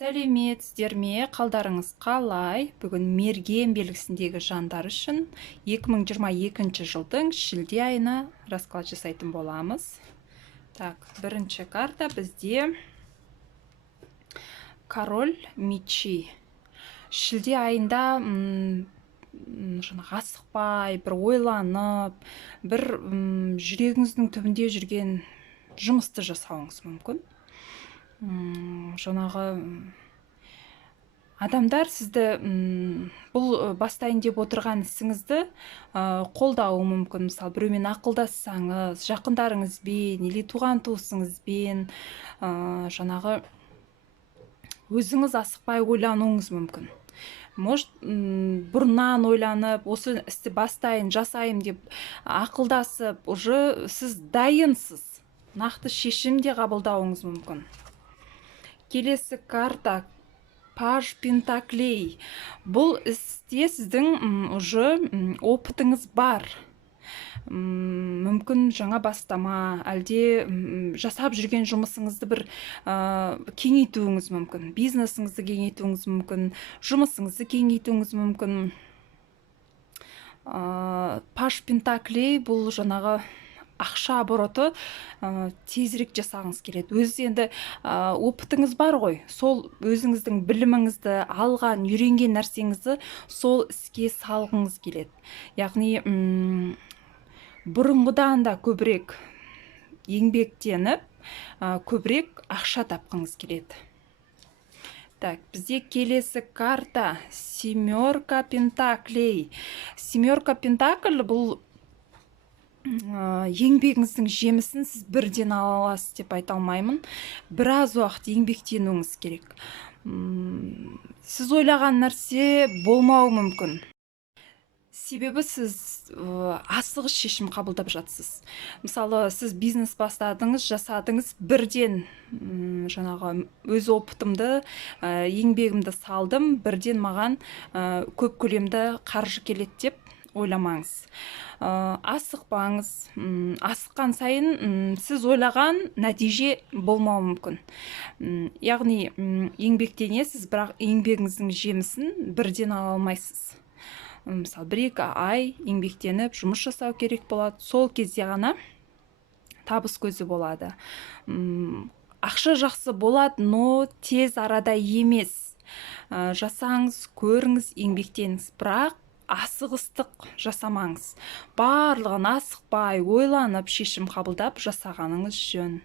Сәлеметсіздер ме? Қалдарыңыз қалай? Бүгін мерген белгісіндегі жандар үшін 2022 жылдың шілде айына расклад жасайтын боламыз. Так, бірінші карта бізде король мечи. Шілде айында асықпай, бір ойланып, бір жүрегіңіздің түбінде жүрген жұмысты жасауыңыз мүмкін. Жаңағы адамдар сізді бұл бастайын деп отырған ісіңізді қолдауы мүмкін. Мысалы, біреумен ақылдассаңыз, жақындарыңызбен, или туған туысыңызбен жаңағы өзіңіз асықпай ойлануыңыз мүмкін. Может, бұрыннан ойланып, осы істі бастайын, жасайын деп ақылдасып, уже сіз дайынсыз. Нақты шешім де қабылдауыңыз мүмкін. Келесі карта паж пентаклей. Бұл істе сіздің уже опытыңыз бар. Мүмкін жаңа бастама, әлде жасап жүрген жұмысыңызды бір кеңейтуіңіз мүмкін. Бизнесіңізді кеңейтуіңіз мүмкін, жұмысыңызды кеңейтуіңіз мүмкін. Паж пентаклей бұл жаңағы ақша обороты тезірек жасағыңыз келеді. Өзі енді опытыңыз бар ғой, сол өзіңіздің біліміңізді алған, үйренген нәрсеңізді сол іске салғыңыз келеді. Яғни бұрынғыдан да көбірек еңбектеніп, көбірек ақша тапқыңыз келеді. Так, бізде келесі карта семерка пентаклей. Семерка пентакль бұл еңбегіңіздің жемісін сіз бірден ала аласыз деп айта алмаймын. Біраз уақыт еңбектенуіңіз керек. Сіз ойлаған нәрсе болмауы мүмкін. Себебі сіз асығыс шешім қабылдап жатсыз. Мысалы, сіз бизнес бастадыңыз, жасадыңыз, бірден жаңағы өз опытымды, еңбегімді салдым, бірден маған көп көлемді қаржы келеді деп ойламаңыз. Асықпаңыз. Асыққан сайын сіз ойлаған нәтиже болмауы мүмкін. Яғни еңбектенесіз, бірақ еңбегіңіздің жемісін бірден ала алмайсыз. Мысалы, 1-2 ай еңбектеніп жұмыс жасау керек болады. Сол кезде ғана табыс көзі болады. Ақша жақсы болады, но тез арада емес. Жасаңыз, көріңіз, еңбектеніңіз, бірақ асығыстық жасамаңыз. Барлығын асықпай, ойланып, шешім қабылдап жасағаныңыз жөн.